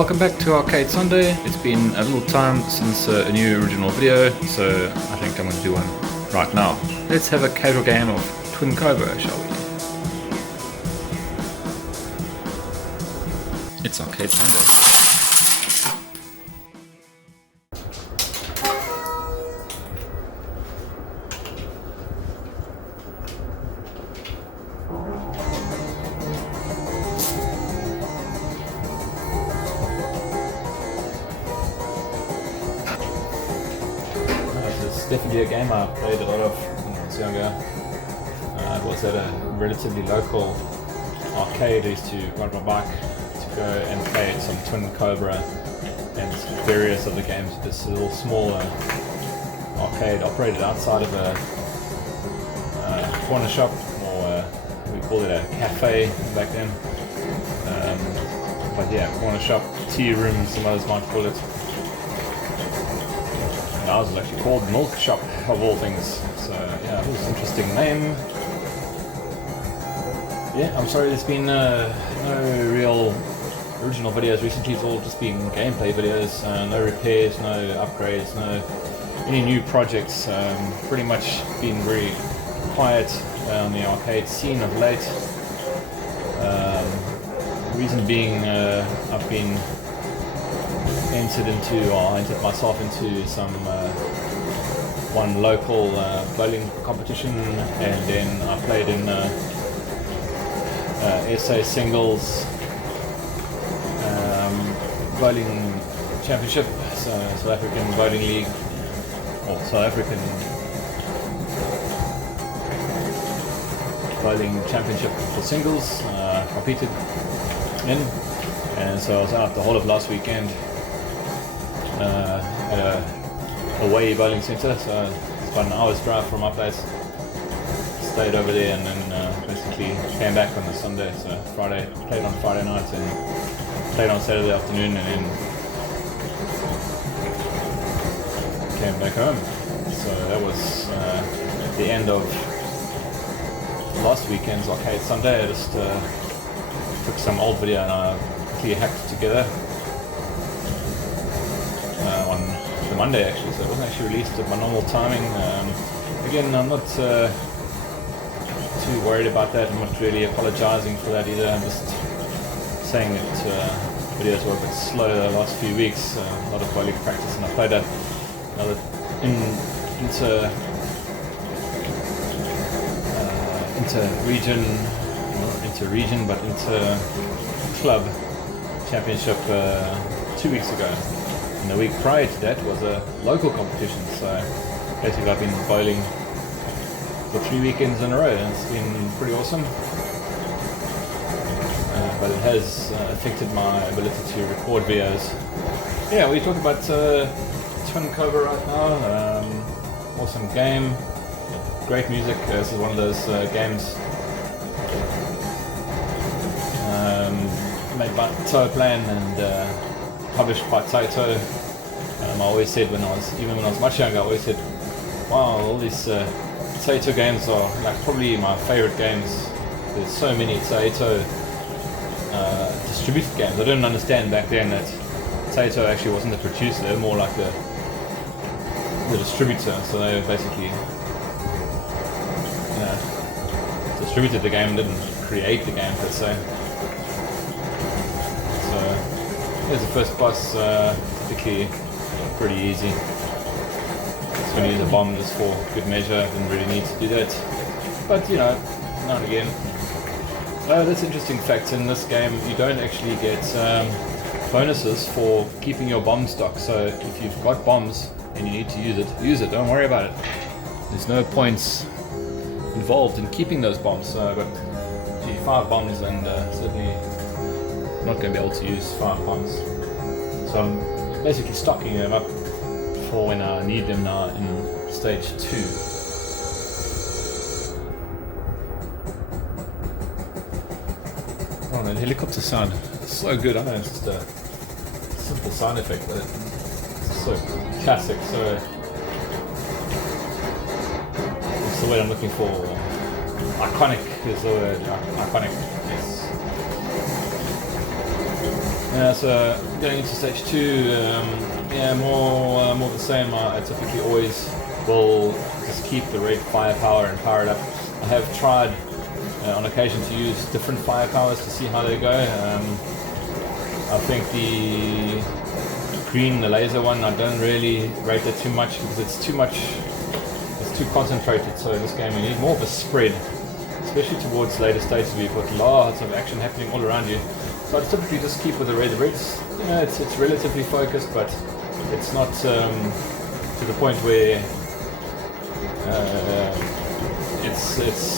Welcome back to Arcade Sunday. It's been a little time since a new original video, so I think I'm going to do one right now. Let's have a casual game of Twin Cobra, shall we? It's Arcade Sunday. It's definitely a game I played a lot of when I was younger. It was at a relatively local arcade. I used to ride my bike to go and play some Twin Cobra and various other games. This little small arcade operated outside of a corner shop, or we called it a cafe back then. But yeah, corner shop, tea room, some others might call it. Ours was actually called Milk Shop, of all things. So yeah, it was an interesting name. Yeah, I'm sorry there's been no real original videos recently. It's all just been gameplay videos. No repairs, no upgrades, no any new projects. Pretty much been very quiet on the arcade scene of late. Reason being, I've been entered myself into some one local bowling competition, and then I played in SA singles bowling championship, so South African Bowling League, or South African Bowling Championship for singles. Competed in, and so I was out the whole of last weekend at a away bowling centre, so it's about an hour's drive from my place. Stayed over there and then basically came back on the Sunday, so played on Friday night and played on Saturday afternoon, and then came back home. So that was the end of last weekend's Arcade Sunday. I just took some old video and I quickly hacked together on the Monday actually, so it wasn't actually released at my normal timing. Again, I'm not too worried about that. I'm not really apologizing for that either. I'm just saying that videos were a bit slow the last few weeks. A lot of bowling practice, and I played another inter-club championship 2 weeks ago. And the week prior to that was a local competition, so basically I've been bowling for 3 weekends in a row, and it's been pretty awesome. But it has affected my ability to record videos. Yeah, we talk about Twin Cobra right now. Awesome game, great music. This is one of those games made by Plan and published by Taito. I always said even when I was much younger, I always said, wow, all these Taito games are like probably my favorite games. There's so many Taito distributed games. I didn't understand back then that Taito actually wasn't the producer, they were more like the distributor. So they basically distributed the game, didn't create the game per se. So here's the first boss, typically pretty easy. Just going to use a bomb just for good measure. Didn't really need to do that, but you know, now and again. That's an interesting fact. In this game, you don't actually get bonuses for keeping your bomb stock. So if you've got bombs and you need to use it. Don't worry about it. There's no points involved in keeping those bombs. So I've got 5 bombs and certainly not going to be able to use 5 bombs. So I'm basically stocking them up for when I need them now in stage 2. Oh, that helicopter sound, it's so good. I know it's just a simple sound effect, but it's so classic, so it's the word I'm looking for. Iconic is the word. Iconic, yes. So going into stage 2, yeah, more of the same. I typically always will just keep the red firepower and power it up. I have tried on occasion to use different firepowers to see how they go. I think the green, the laser one, I don't really rate it too much because it's too concentrated. So in this game you need more of a spread, especially towards later stages where you've got lots of action happening all around you. So I typically just keep with the red. The red's, you know, it's relatively focused, but it's not to the point where it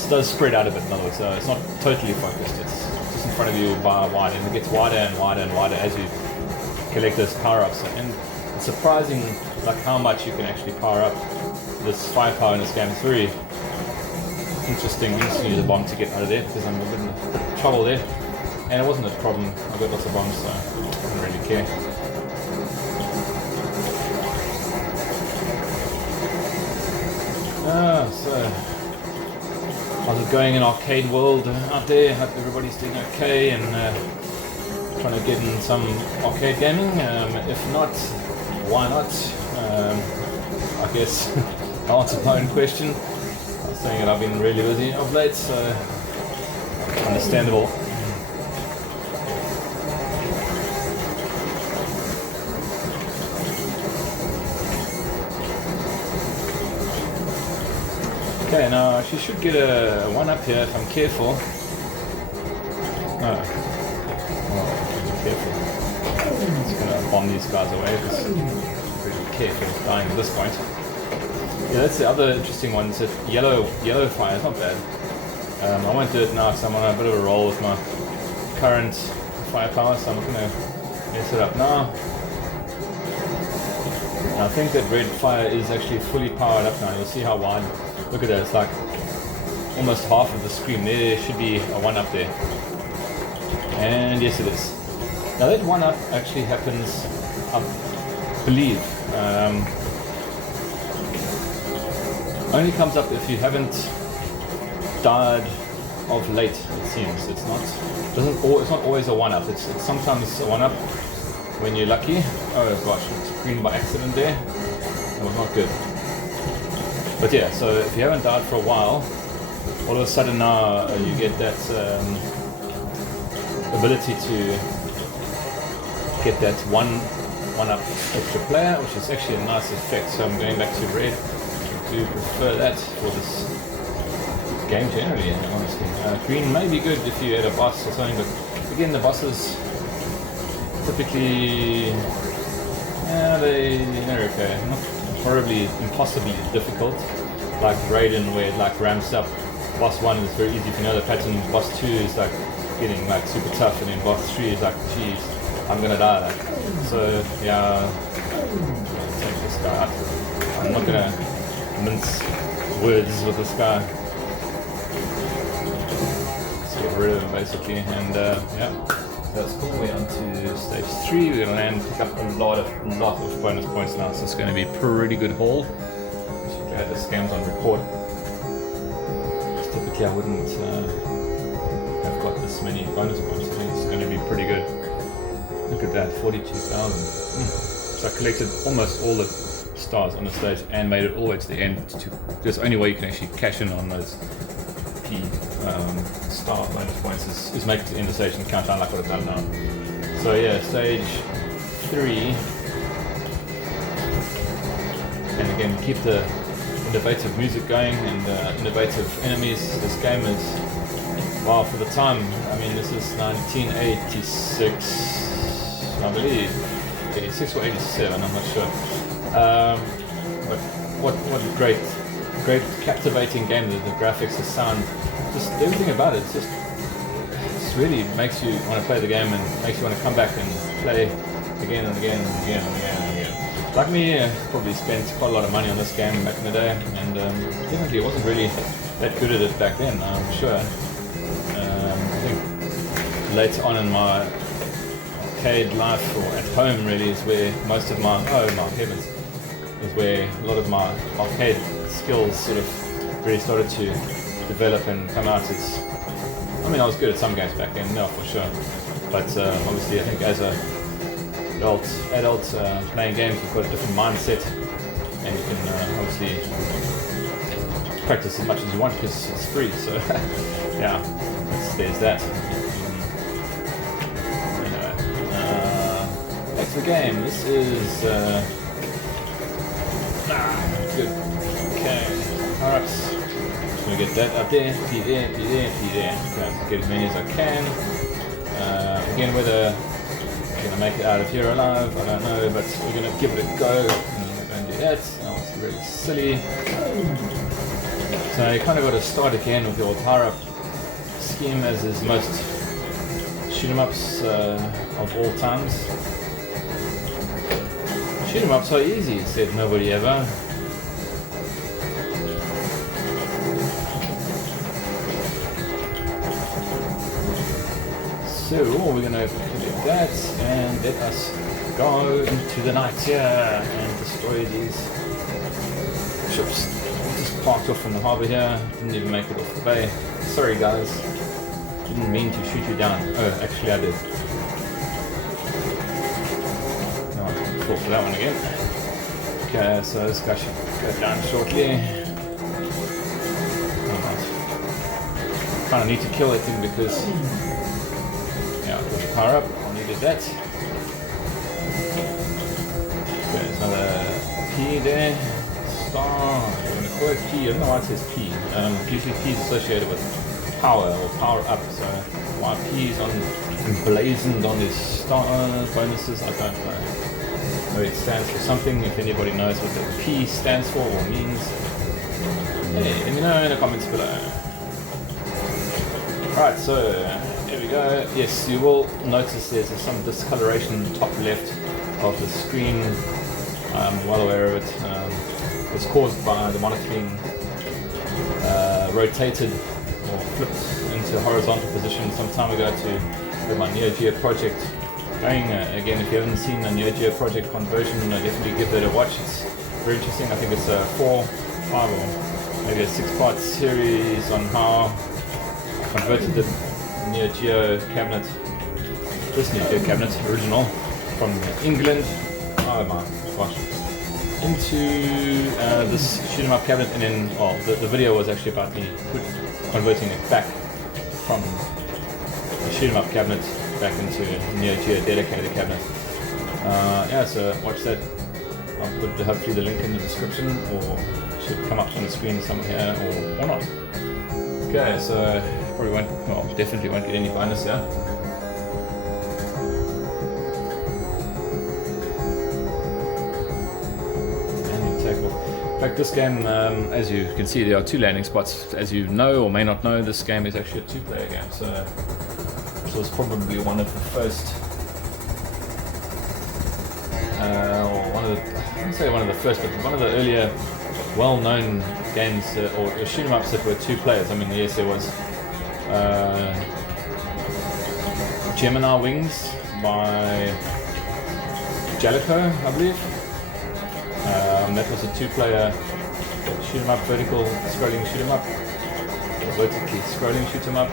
does spread out a bit. In other words, it's not totally focused. It's just in front of you by wide, and it gets wider and wider and wider as you collect those power-ups. And it's surprising like how much you can actually power up this firepower in this game. It's very interesting. I used to use a bomb to get out of there because I'm a bit in trouble there. And it wasn't a problem. I got lots of bombs, so I didn't really care. So how's it going in arcade world out there? Hope everybody's doing okay and trying to get in some arcade gaming. If not, why not? I guess I'll answer my own question. I was saying that I've been really busy of late, so understandable. Okay, now she should get a 1-up here if I'm careful. Oh, be careful. I'm just gonna bomb these guys away because I'm really careful of dying at this point. Yeah, that's the other interesting one. It's a yellow fire. It's not bad. I won't do it now because I'm on a bit of a roll with my current firepower, so I'm not gonna mess it up now. And I think that red fire is actually fully powered up now. You'll see how wide. Look at that, it's like almost half of the screen. There should be a 1-up there. And yes, it is. Now that 1-up actually happens, I believe, only comes up if you haven't died of late, it seems. It's not always a 1-up. It's sometimes a 1-up when you're lucky. Oh gosh, it's green by accident there. That was not good. But yeah, so if you haven't died for a while, all of a sudden now you get that ability to get that 1-up extra player, which is actually a nice effect. So I'm going back to red. I do prefer that for this game generally, honestly. Green may be good if you had a boss or something, but again, the bosses typically, yeah, they're okay. Not horribly, impossibly difficult, like Raiden, where it like ramps up. Boss 1 is very easy if you know the pattern. Boss 2 is like getting like super tough, and then boss 3 is like, geez, I'm gonna die. Like. So yeah, take this guy out. I'm not gonna mince words with this guy. Let's get rid of him basically, and yeah. That's cool. We're on to stage 3. We're gonna land, pick up a lot of bonus points now, so it's gonna be a pretty good haul. I'm glad this game's on record. Typically I wouldn't have got this many bonus points. I think it's gonna be pretty good. Look at that, 42,000. So I collected almost all the stars on the stage and made it all the way to the end. There's only way you can actually cash in on those key star bonus points is make it to the end of the stage and count down like what I've done now. So yeah, stage 3. And again, keep the innovative music going and innovative enemies. This game is, wow, for the time, I mean, this is 1986, I believe, 86 or 87, I'm not sure. But what a great captivating game. The graphics, the sound, just everything about it. Just really makes you want to play the game and makes you want to come back and play again and again and again and again and again. Like me, probably spent quite a lot of money on this game back in the day, and definitely wasn't really that good at it back then, I'm sure. I think later on in my arcade life, or at home really, is where most of my, oh my heavens, is where a lot of my arcade skills sort of really started to develop and come out. I mean, I was good at some games back then, no, for sure. But obviously, I think as a adult playing games, you've got a different mindset, and you can obviously practice as much as you want because it's free. So yeah, there's that. Anyway, back to the game. This is good. Okay, alright. Just gonna get that up there, P there. Okay, get as many as I can. Again, whether we're gonna make it out of here alive, I don't know, but we're gonna give it a go. And we're gonna do that. Oh, it's really silly. So you kind of got to start again with your power-up scheme, as is most shoot-em-ups of all times. Shoot-em-ups are easy, said nobody ever. So we're gonna collect that and let us go into the night here and destroy these ships. Just parked off in the harbour here, didn't even make it off the bay. Sorry guys, didn't mean to shoot you down. Oh, actually I did. No, I'll fall for that one again. Okay, so this guy should go down shortly. Alright. Kinda need to kill that thing because power up, I needed that. Okay, there's another P there. Star, I'm going to call it P, I don't know why it says P. Usually P is associated with power or power up, so why P is emblazoned on these star bonuses, I don't know. Maybe it stands for something. If anybody knows what the P stands for or means, hey, let me know in the comments below. Alright, so yes, you will notice there's some discoloration top left of the screen. I'm well aware of it. It's caused by the monitor being rotated or flipped into a horizontal position some time ago to my Neo Geo project going. Again, if you haven't seen the Neo Geo project conversion, definitely give that a watch. It's very interesting. I think it's a 4, 5 or maybe a 6-part series on how I converted the Neo Geo cabinet, this Neo Geo cabinet, original from England, oh my gosh, into this shoot 'em up cabinet, and then, well, the video was actually about me converting it back from the shoot 'em up cabinet back into a Neo Geo dedicated cabinet. Yeah, so watch that. I'll put hopefully the link in the description, or should come up on the screen somewhere here, or not. Okay, so probably won't, well, definitely won't get any bonus there. And you take off. In fact, this game, as you can see, there are 2 landing spots. As you know or may not know, this game is actually a 2-player game. So this was probably one of the first, or one of the, I wouldn't say one of the first, but one of the earlier well-known games or shoot 'em ups that were 2 players. I mean, yes, there was Gemini Wings by Jellico, I believe. That was a 2-player shoot 'em up, vertical scrolling shoot 'em up, or vertically scrolling shoot 'em up.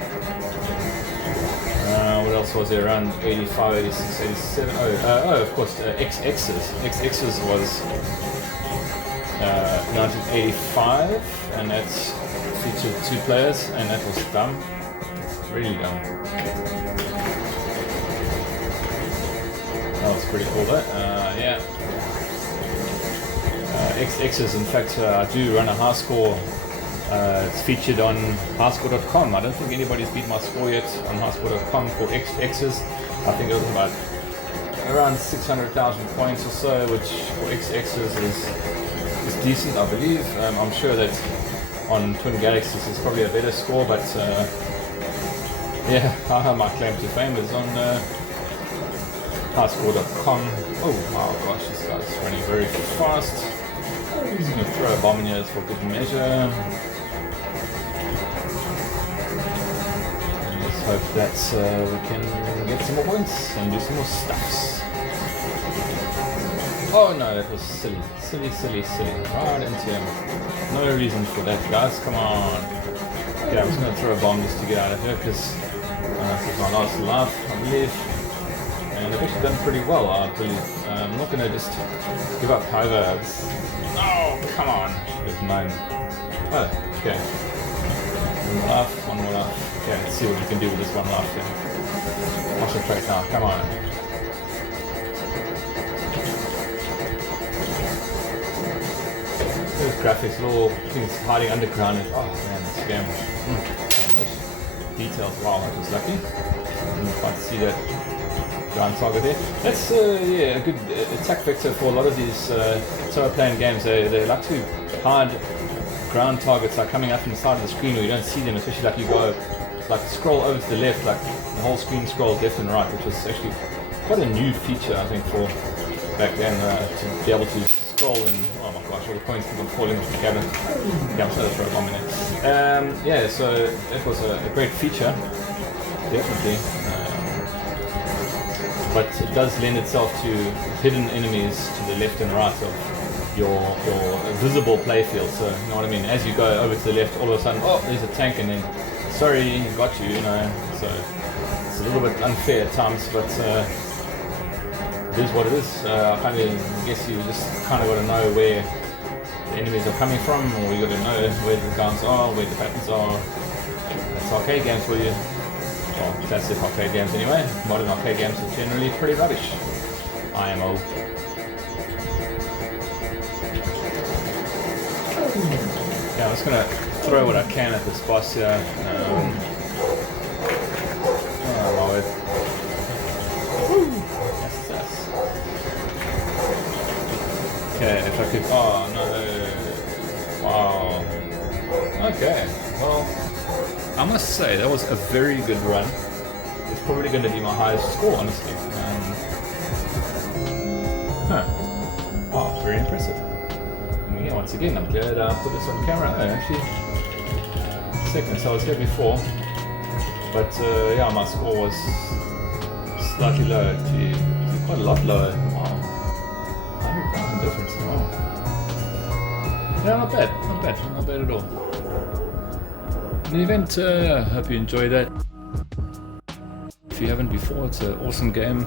What else was there around 85, 86, 87? Oh, of course, XX's. XX's was 1985, and that's featured 2 players, and that was dumb. Really dumb. That was pretty cool, though. Yeah. XX's, in fact, I do run a high score. It's featured on highscore.com. I don't think anybody's beat my score yet on highscore.com for XX's. I think it was about around 600,000 points or so, which for XX's is decent, I believe. I'm sure that on Twin Galaxies is probably a better score, but yeah, my claim to fame is on highscore.com. Oh my gosh, this guy's running very fast. He's going to throw a bomb in here for good measure. And let's hope that we can get some more points and do some more stuffs. Oh no, that was silly. Right into him. No reason for that, guys. Come on. Okay, I'm just going to throw a bomb just to get out of here, because This is my last life, I believe. And I've actually done pretty well, I believe. I'm not going to just give up, however. Oh, come on! With 9. Oh, okay. One more life, one more life. Okay, let's see what you can do with this one life then. Concentrate now, come on. Those graphics, little things hiding underground. Oh man, this game. Details, wow, that was lucky. Didn't quite see that ground target there. That's yeah, a good attack vector for a lot of these solo playing games. They like to hide ground targets like coming up from the side of the screen where you don't see them, especially like you go like scroll over to the left, like the whole screen scrolls left and right, which was actually quite a new feature I think for back then to be able to scroll and oh my gosh, all the coins keep on falling off the cabin. Yeah, I'm sorry to throw a bomb in it. Yeah, so it was a great feature, definitely. But it does lend itself to hidden enemies to the left and right of your visible playfield. So you know what I mean. As you go over to the left, all of a sudden, oh, there's a tank, and then sorry, he got you. You know, so it's a little bit unfair at times, but it is what it is. I guess you just kind of got to know where the enemies are coming from, or you got to know where the guns are, where the patterns are. That's arcade games for you. Well, classic arcade games anyway. Modern arcade games are generally pretty rubbish. IMO. Yeah, I'm just gonna throw what I can at this boss here. Oh my word. Yes. Okay, if I could. Oh no. Wow. Okay, well, I must say that was a very good run. It's probably going to be my highest score, honestly. Oh, very impressive. And yeah, once again, I'm glad I put this on camera. Actually, seconds. I was here before, but yeah, my score was slightly lower. Actually, quite a lot lower. Wow, 100,000 difference. Wow. Yeah, not bad at all. In the event, I hope you enjoyed that. If you haven't before, it's an awesome game.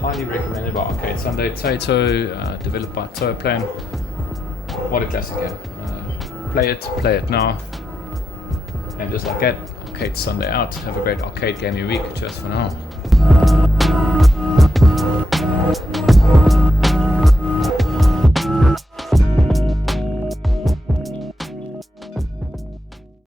Highly recommended by Arcade Sunday. Taito, developed by Toaplan. What a classic game. Play it now. And just like that, Arcade Sunday out. Have a great arcade gaming week. Cheers for now.